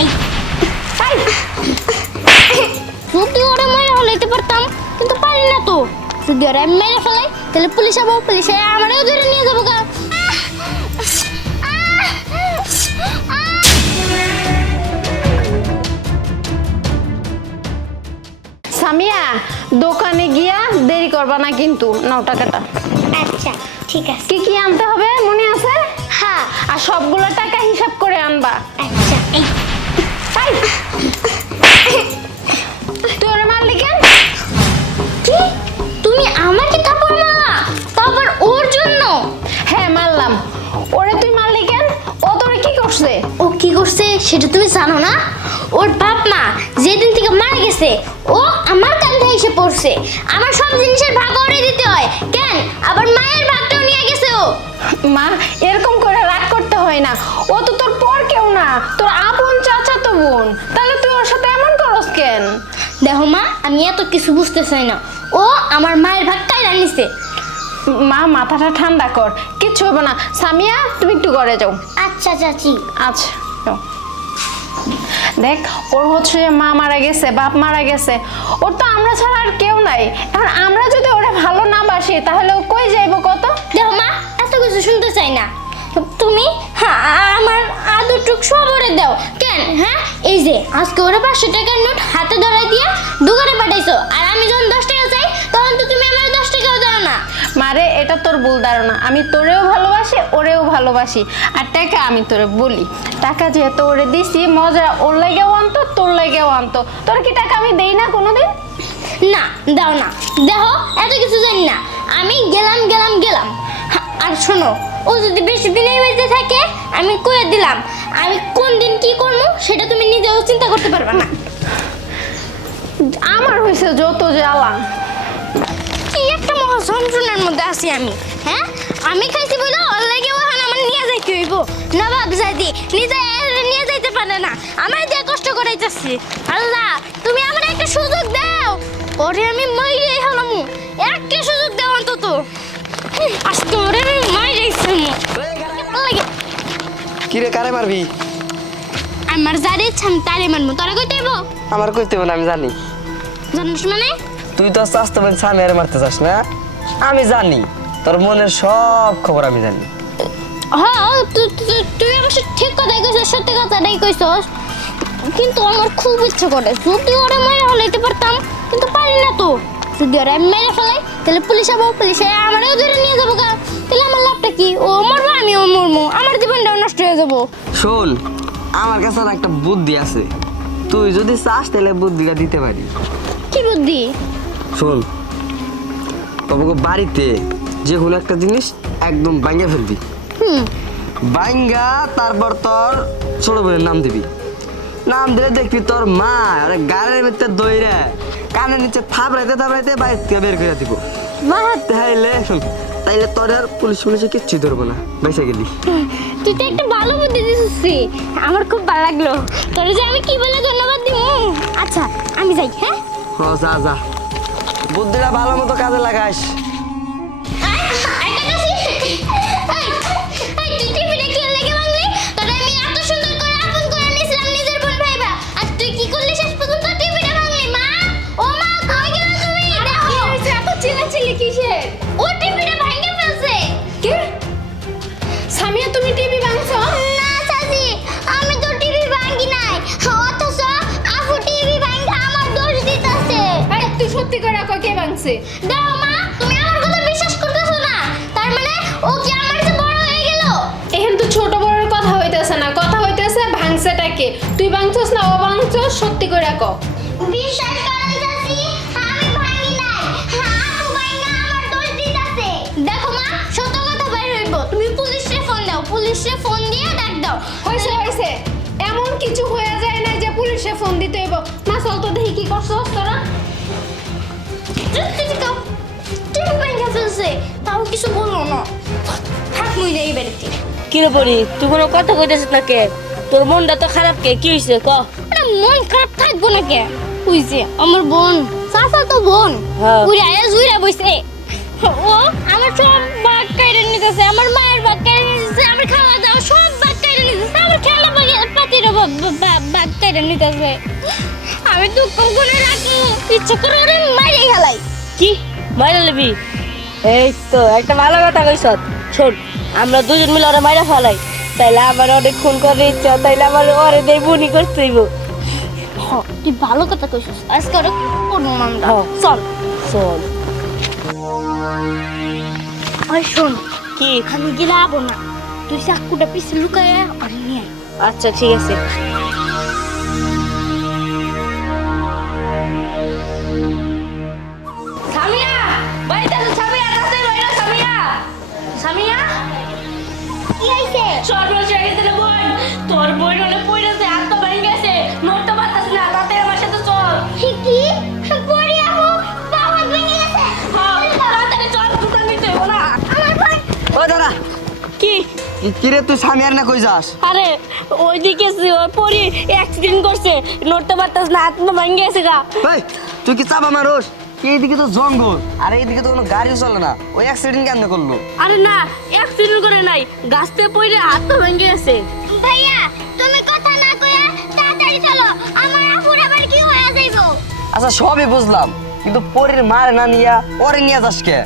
এই পাই যদি ওরে মেরে ফেলাইতে পারতাম কিন্তু পারি না তো। যদি ওরে মেরে ফেলাই তাহলে পুলিশ আবো পুলিশ আমারও ধরে নিয়ে যাব গা। সামিয়া দোকানে গিয়া দেরি করবা না কিন্তু। নাও টাকাটা। আচ্ছা ঠিক আছে। কি কি আনতে হবে মনে আছে? হ্যাঁ। আর সবগুলো টাকা হিসাব করে আনবা। আচ্ছা হ্যাঁ ও তোরে কি করছে? ও কি করছে সেটা তুমি জানো না? ওর বাপ মা যেদিন থেকে মারা গেছে, ও আমার কাঁধে এসে পড়ছে। আমার সব জিনিসের ভাগ ওরে দিতে হয়। কেন? আবার মায়ের ভাগটাও নিয়ে গেছে? মা এরকম করে রাগ করতে হয় না। ও তো তোর পর কেউ না তোর আপন চাচা তো বোন। তাহলে তুই ওর সাথে এমন করস কেন? দেখো মা আমি এত কিছু বুঝতে চাই না। ও আমার মায়ের ভাগ কাইরা নিছে মা মাথাটা ঠান্ডা কর। কিচ্ছু হবে না। সামিয়া তুমি একটু ঘরে যাও। আচ্ছা চাচি আচ্ছা যাও। দেখ ওর হচ্ছে মা মারা গেছে বাপ মারা গেছে। ওর তো আমরা ছাড়া আর কেউ নাই। এখন আমরা যদি ওরে ভালো না বাসি তাহলে ও কই যাইব কত? দেখো মা কিছু শুনতে চাই না। তুমি হ্যাঁ আমার আদরটুক সব ওরে দাও। কেন হ্যাঁ? এই যে আজকে ওরা পাঁচশো টাকার নোট হাতে ধরাই দিয়া দোকানে পাঠাইছো। আর আমি যখন দশ টাকা চাই তখন তো তুমি আমার দশ টাকাও দাও না। মারে এটা তোর ভুল ধারণা। আমি তোরেও ভালোবাসি ওরেও ভালোবাসি। আর টাকা আমি তোরে বলি। টাকা যেহেতু ওরে দিছি মজা ওর লাগেও আনতো তোর লাগেও আনতো। তোর কি টাকা আমি দেই না কোনোদিন? না দাও না। দেখো এত কিছু জানি না। শোনো ও যদি বেশি দিন এই বাড়িতে থাকে আমি কয়ে দিলাম। আমি কোন দিন কি করব সেটা তুমি নিজেও চিন্তা করতে পারবে না। আমার হয়েছে যত জ্বালা। কি একটা মহা যন্ত্রণার মধ্যে আছি আমি হ্যাঁ? আমি খাইছি বলে ওর লাগে ওখানে আমার নিয়ে যাইতে হইব। নবাব জাদি নিজে নিয়ে যাইতে পারে না। আমার দিয়ে কষ্ট করাইতেছি। আল্লাহ তুমি আমার একটা সুযোগ দাও। ওরে আমি মাইরে হলাম। একটা সুযোগ দাও অন্তত। কিরে কারে মারবি? আমার তারে তোরা আমার না আমি জানি। জানিস মানে? তুই তো চাস্তে বোন স্বামী আরে মারতে চাস না। আমি জানি তোর মনের সব খবর আমি জানি। হ্যাঁ তুই অবশ্য ঠিক কথাই কইছিস সত্যি কথাটাই কইছস। কিন্তু আমার খুব ইচ্ছে করে যদি ওরে মেরে ফেলাইতে পারতাম কিন্তু পারি না তো। যদি ওরে মেরে ফেলাই তাহলে পুলিশ আবো পুলিশ আমারও ধরে নিয়ে যাব গা। তাহলে আমার লাভটা কি? ও মরবো আমিও মরবো। আমার জীবনটাও নষ্ট হয়ে যাব। শোন আমার কাছে না একটা বুদ্ধি আছে। তুই যদি চাস তাহলে বুদ্ধিটা দিতে পারি কি বুদ্ধি? শোন তোমাকে বাড়িতে যে কোনো একটা জিনিস একদম ভাঙ্গা ফেলবি। হুম। ভাঙ্গা তারপর তোর ছোট বোনের নাম দিবি। নাম দিলে দেখবি তোর মা আরে গাড়ির ভিতরে দইরে। কানের নিচে থাপড়াইতে রাইতে বাইর থেকে বের করে দিব। তাইলে শোন তাইলে তোর আর পুলিশ পুলিশে কিচ্ছু ধরবো না। বেঁচে গেলি। তুই তো একটা ভালো বুদ্ধি দিছিস। আমার খুব ভালো লাগল। তোর যে আমি কি বলে ধন্যবাদ দিব? আচ্ছা আমি যাই হ্যাঁ? হ যা যা। বুদ্ধিটা ভালো মতো কাজে লাগাইস কে ভাঙছে দাও মা তুমি আমার কথা বিশ্বাস করতেছো না। তার মানে ও কি আমার চেয়ে বড় হয়ে গেল? এখন তো ছোট বড়র কথা হইতেছে না কথা হইতেছে ভাঙছেটাকে। তুই ভাঙছস না ও ভাঙছস সত্যি করে রাখো বিশ্বাস করেন চাচি আমি ভাঙি নাই। আপু ভাঙা আমার দোষ দিতেছে। দেখো মা সত্য কথা বাইর হইব। তুমি পুলিশে ফোন দাও পুলিশে ফোন দিয়ে ডাক দাও। হয়েছে হয়েছে এমন কিছু হয়ে যায় না যে পুলিশে ফোন দিতে হইব। না চল তো দেখি কি করছস তোরা। তাও কিছু বলল না থাক মুই যাই বাড়িতে কিরে পড়ি তুই কোনো কথা কইতেছিস না কে? তোর মনটা তো খারাপ কে? কি হয়েছে ক। মন খারাপ থাকব না কে? ওই আমার বোন। চাচা তো বোন। হ্যাঁ। উড়ে আয়া জুইরা বইছে। ও আমার সব ভাগ কাইরে নিতেছে। আমার মায়ের ভাগ কাইরে নিতেছে। আমার খাওয়া দাওয়া সব ভাগ কাইরে নিতেছে। আমার খেলা পাতির নাক কেটে নিতেছে। আমি দুঃখ করে রাখি ইচ্ছে করে ওরে মাইরে খেলাই কি? মাইরা লিবি এই তো একটা ভালো কথা কইছ। শোন আমরা দুজন মিলে ওরা মাইরা ফেলাই। তাইলে আমার অনেক খুন করে ইচ্ছা তাইলে আমার ওরে দেই বুনি করতে তুই ভালো কথা কইছিস। আজকে ওরে করব আমরা হ্যাঁ চল। চল। ওই শোন কি? আমি গেলে আবো না। তুই চাকুটা পিছে লুকায় আর নিয়ে আচ্ছা ঠিক আছে। কিরে তুই স্বামী আর না কই যাস? আরে ওইদিকে পরি অ্যাক্সিডেন্ট করছে নড়তে পারতাস না ভেঙে গেছে গা। এই তুই কি চাপা মারোস? এইদিকে তো জঙ্গল আর এইদিকে তো কোনো গাড়িও চলে না। ওই অ্যাক্সিডেন্ট কেন করল? আরে না অ্যাক্সিডেন্ট করে নাই গাছতে পড়ে হাত তো ভেঙে গেছে। ভাইয়া তুমি কথা না কইয়া তাড়াতাড়ি চলো আমার আপুর আবার কি হয়ে যাইবো? আচ্ছা সবই বুঝলাম কিন্তু পরের মার না নিয়া ওরে নিয়ে যাস কে?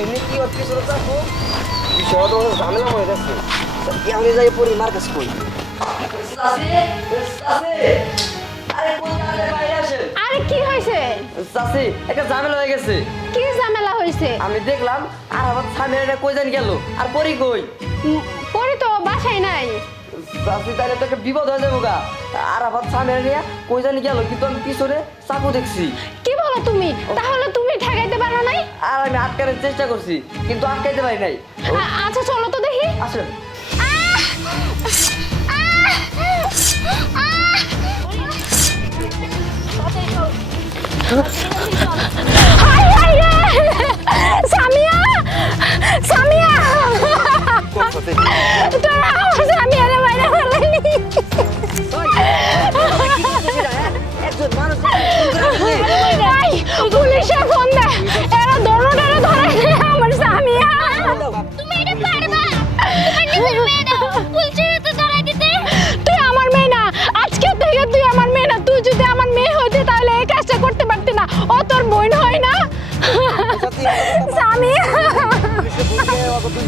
কি তো ঝামেলা হয়ে যাচ্ছে আমি যাই পরে মার কাছে কই আরে কোন জায়গায় বাইরে আসেন আরে কি হয়েছে চাষি একটা ঝামেলা হয়ে গেছে। কি ঝামেলা হয়েছে আমি দেখলাম আর আমার এটা কই জানি গেল। আর পরি কই পরে তো বাসায় নাই। চাষি তাহলে তো একটা বিপদ হয়ে যাব গা। আর আমার স্বামী নিয়ে কই জানি গেল কিন্তু আমি পিছনে চাকু দেখছি। কি বলো তুমি? তাহলে তুমি ঠেকাইতে পারো নাই? আর আমি আটকানোর চেষ্টা করছি কিন্তু আটকাইতে পারি নাই। আ- আচ্ছা চলো তো দেখি। আসেন। হাই হাই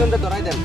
দুজনটা ধরাই দেন।